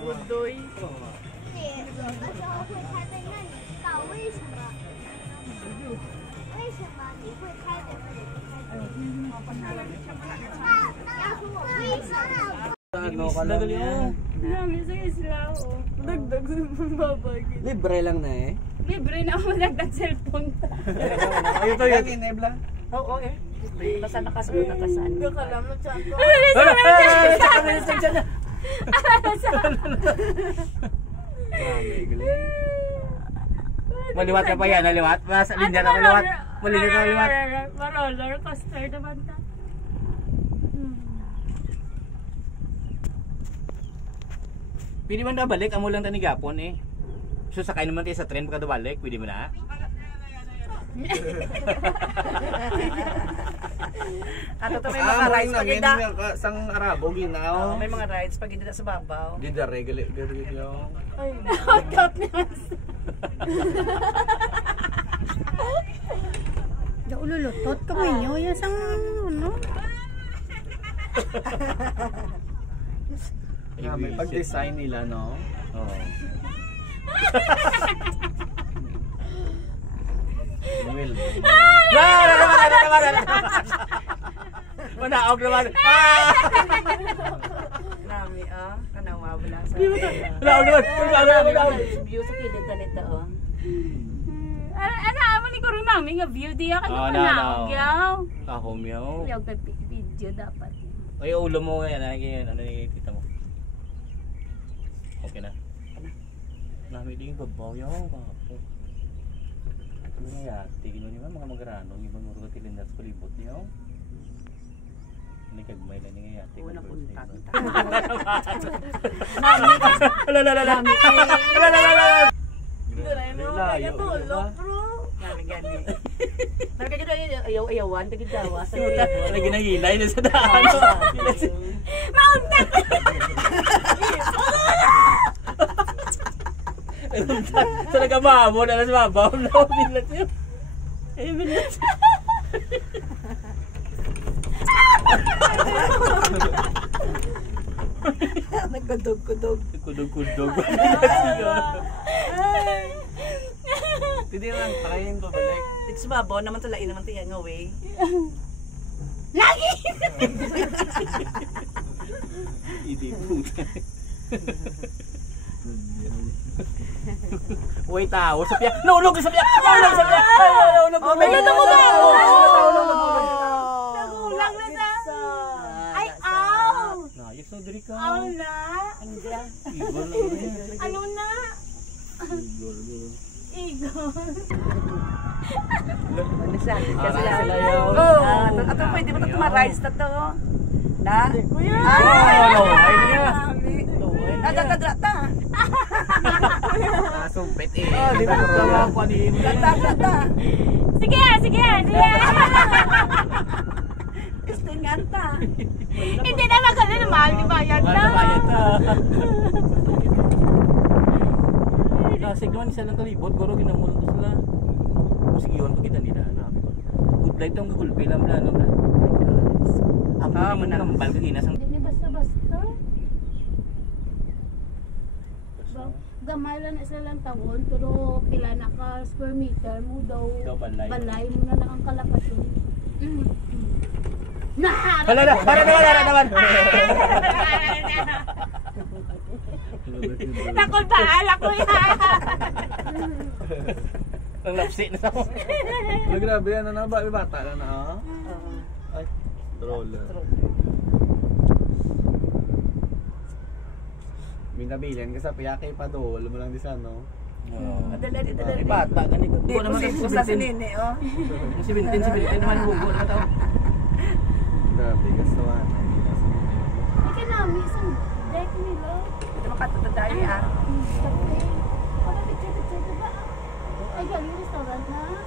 Budoy. 那时候会开在那里搞，为什么？为什么你会开在那里？要说我为什么？ Ano ka lang yan? Dami sa isla, oh. Dagdag sa babagin. Libre lang na eh. Libre na ako dagdag cellphone. Ayun to yun. Nebla. Oo, eh. Basta nakasunod na kasan. Nakalamat siya ako. Maliwat ka pa yan, maliwat. Mas linya na maliwat. Maliwat na maliwat. Roller coaster naman ta. Pwede man na balik, amo lang tani gapon eh. So sakay naman tayo sa train pagka balik, pwede mo na? Ato to may mga rides pag ida. Sang Arabo ginaw. May mga rides pag ida sa babaw. Di da regular yo. Ay, hot niya. Da ululutot ka mo ya sang ano. May pag-design nila, no? Oo. Will. Manaog naman. Nami kanawa wala sa. Manaog naman. View sa kilid na nito oh. Ano amo ni kurang namin nga view diya kan manaog yaw. Kahom yaw. Yaw ka video dapat. Ay ulo mo yan, ano nakikita mo? Okay na. Nami din babaw yaw. Ano na yan? Tigil mo naman mga magaranong ibang muro ka tilindas palibot yaw. Ini kagmay na ni nga yate. Una punta. Nami gani. Nami gani ayaw-ayawan tagid dawa sa. Lagi nahilay na sa daan. Mountain. Sa nagkamamo na sa babaw na bilat yun. Ay bilat. Nagkudog-kudog. Kudog-kudog. Hindi lang, trying ko balik. Dito sa babaw naman talain naman tiyan nga way. Lagi. Hindi puta. Uy, tao, sa piyak. Naulog sa piyak. Naulog sa piyak. Naulog sa piyak. Nagulang na sa. Ay, aw. Nayos na diri ka. Aw na. Igor lang yun. Ano na? Igor. Igor. Ano siya? Sila yun. Ato pwede mo ito ma-rides na to. Na? Kuya. Ay niya. Nagkakadrata. Sumpit eh. Di ba mga panin? Gata. Sige. Istinganta. Hindi na magkano na mahal ni Bayan na. Sige man isa lang kalibot, guro ginamulong ko sila. Sige yun, pag kita nila. Good light ang gagulpi lang na. Ang manangambal kagina sang. Hindi basta-basta. Gamay lang na sila lang tawon, pero pila na ka square meter mo daw. Balay mo na lang ang kalapas yun. Para naman. Nakol bahala ko yan. Ang lapsi na sa mo. Grabe yan na ba? May bata na na. Ay, roller. Minabilin ka sa piyake pa do, wala mo lang di sa no. Dali. Bata ganito. Di ko naman sa sinini oh. Si Bintin naman bugo na to. Grabe gasawa. Ika namin isang deck nila. Ito makatutadali ah. Kape. Ano picture ba? Ay galing restaurant na.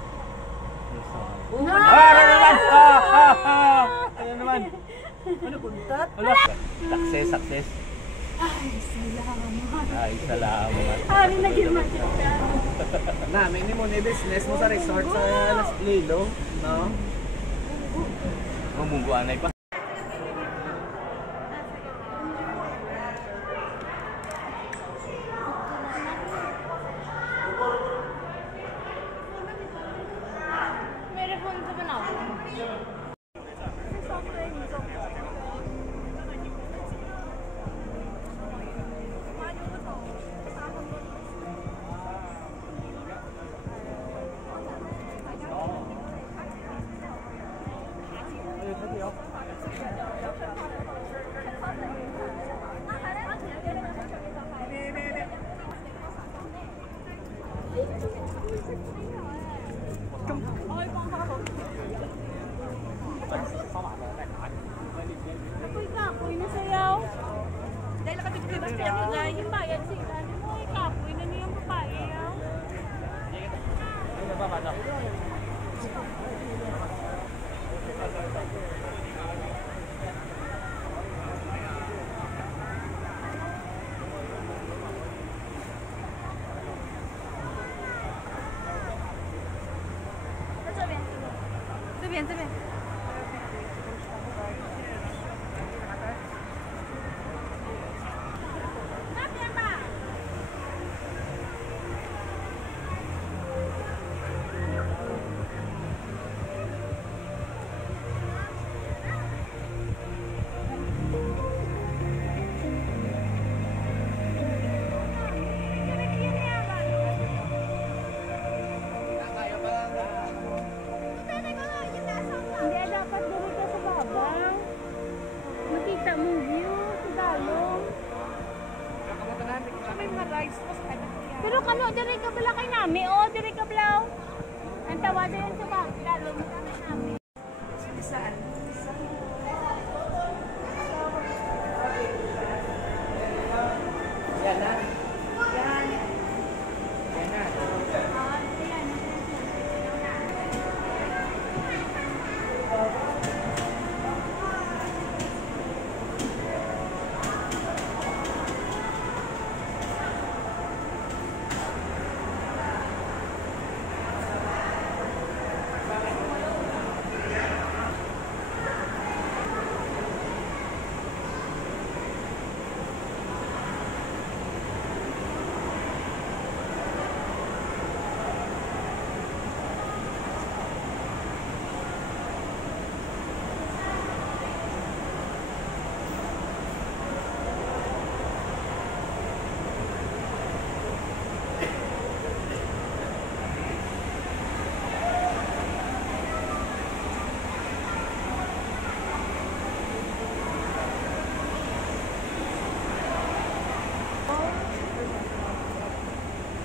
Ayan naman. Ano kuntat? Success. Ay, salamat. Ari na gilman kita. Namin ni mo ni business mo sa resort sa Las Lilo, no? Mungguan ay pa. Meron po ba na ako? Ako'y kapoy na sayaw. Dahil nakabit-bit mas kaya ko dahil. Yung bayan sila. Ay, kapoy na niyang babae. Hindi, dapat dumi ka sa babang. Makita mong view, sa dalong. May mga rides pa sa kanya. Pero kano, diri ka bala kay nami, o, diri ka balaw. Ang tawado yan sa babang, dalong kami nami. Saan? Yan na. Yan. Yan na.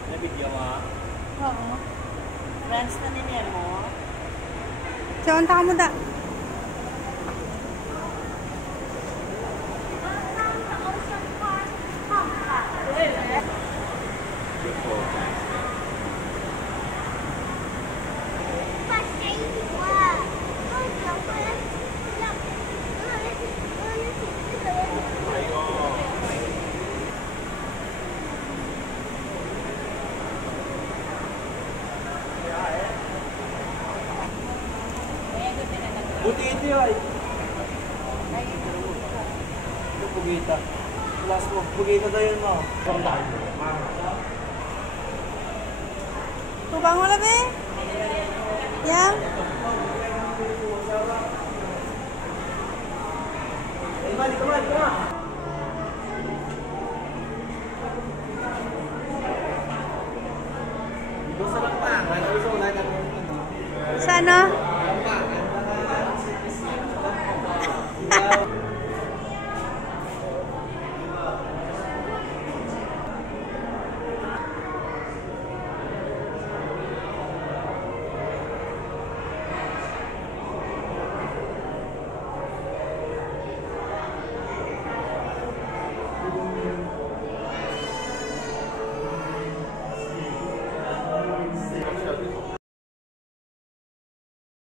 Nabigyan mo. Oo. Friends na ninyan mo. Saan ka mo da? Buti ito ay. Ito pugita. Last mo, pugita tayo mo. Tubang mo labi? Yan? Sana?